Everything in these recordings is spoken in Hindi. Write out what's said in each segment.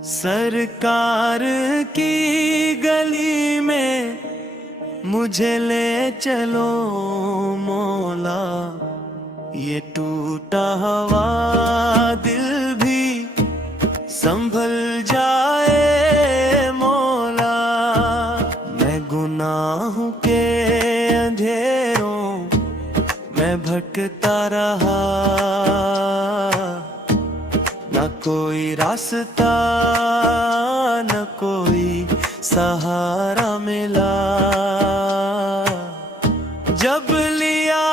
सरकार की गली में मुझे ले चलो मौला, ये टूटा हुआ दिल भी संभल जाए मौला। मैं गुनाहों के अंधेरों में भटकता रहा, न कोई रास्ता न कोई सहारा मिला। जब लिया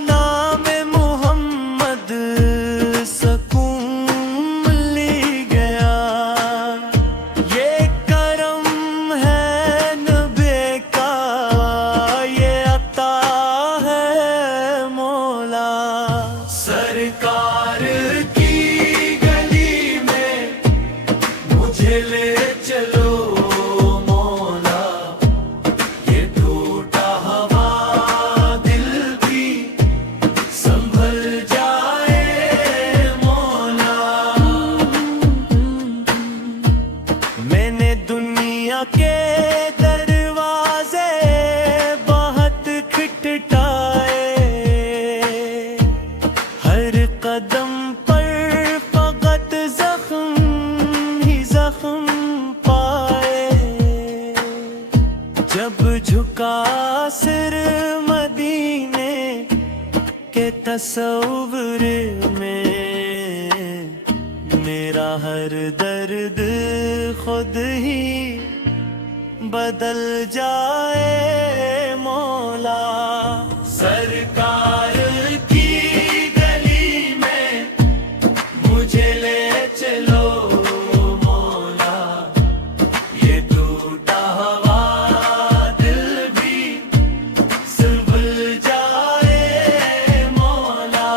नाम मोहम्मद सुकून मिल गया, ये करम है नबी का, ये अता है मौला। सरकार की गली में मुझे ले चलो मौला, ये टूटा हुआ दिल भी संभल जाए मौला। मैंने दुनिया के दरवाजे बहुत खटखटाए, हर कदम पर फकत जख्म ही जख्म पाए। जब झुका सिर मदीने के तस्वुर में, मेरा हर दर्द खुद ही बदल जाए मौला। सरकार की गली में मुझे ले चलो मौला, ये टूटा हुआ दिल भी संभल जाए मौला।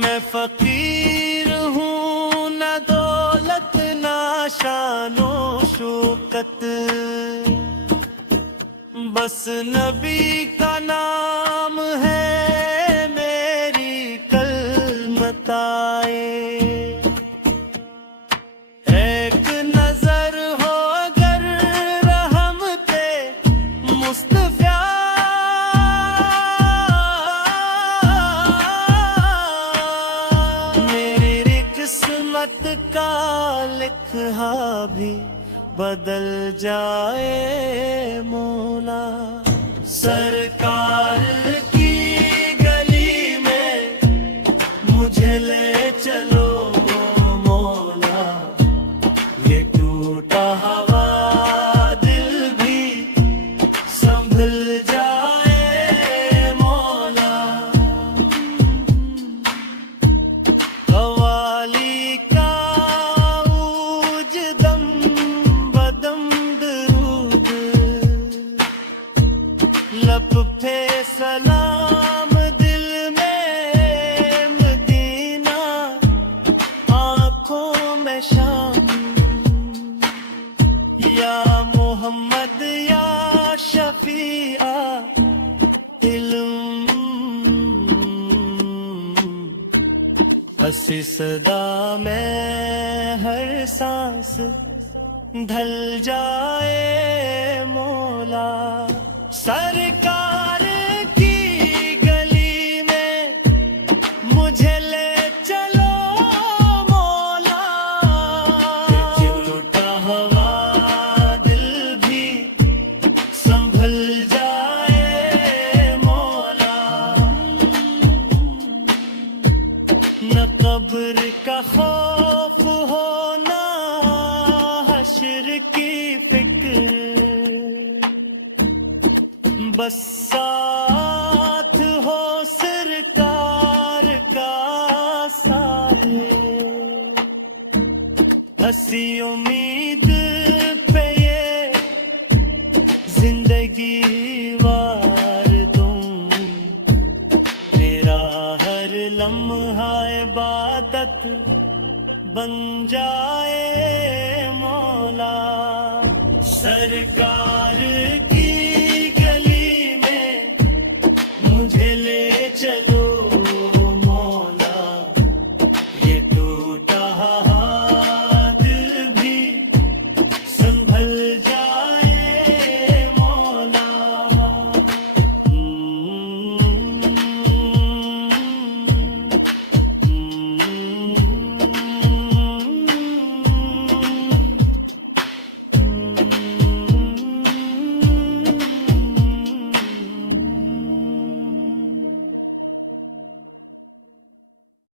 मैं फकीर हूँ, न दौलत न शानो शौकत, बस नबी का नाम है मेरी कलमताए। एक नजर हो अगर रहम पे मुस्तफा, मेरी किस्मत का लिखा भी बदल जाए मौला। सरकार की गली में मुझे ले चलो मौला, ये टूटा हुआ दिल भी संभल जाए मौला। कवाली का ऊजदम बदम दरूद, लब पे सलाम दिल में मदीना, आँखों में शाम। या मोहम्मद या शफीआ इल्म, हंसी सदा में हर सांस ढल जाए मौला। सरकार की गली में मुझे ले चलो मौला, ये टूटा हुआ दिल भी संभल जाए मौला। न कब्र का खौफ हो ना हश्र की फिक्र, बस साथ हो सरकार का साए। हंसी उम्मीद पे ये जिंदगी वार दूं, मेरा हर लम्हा इबादत बन जाए मौला। सरकार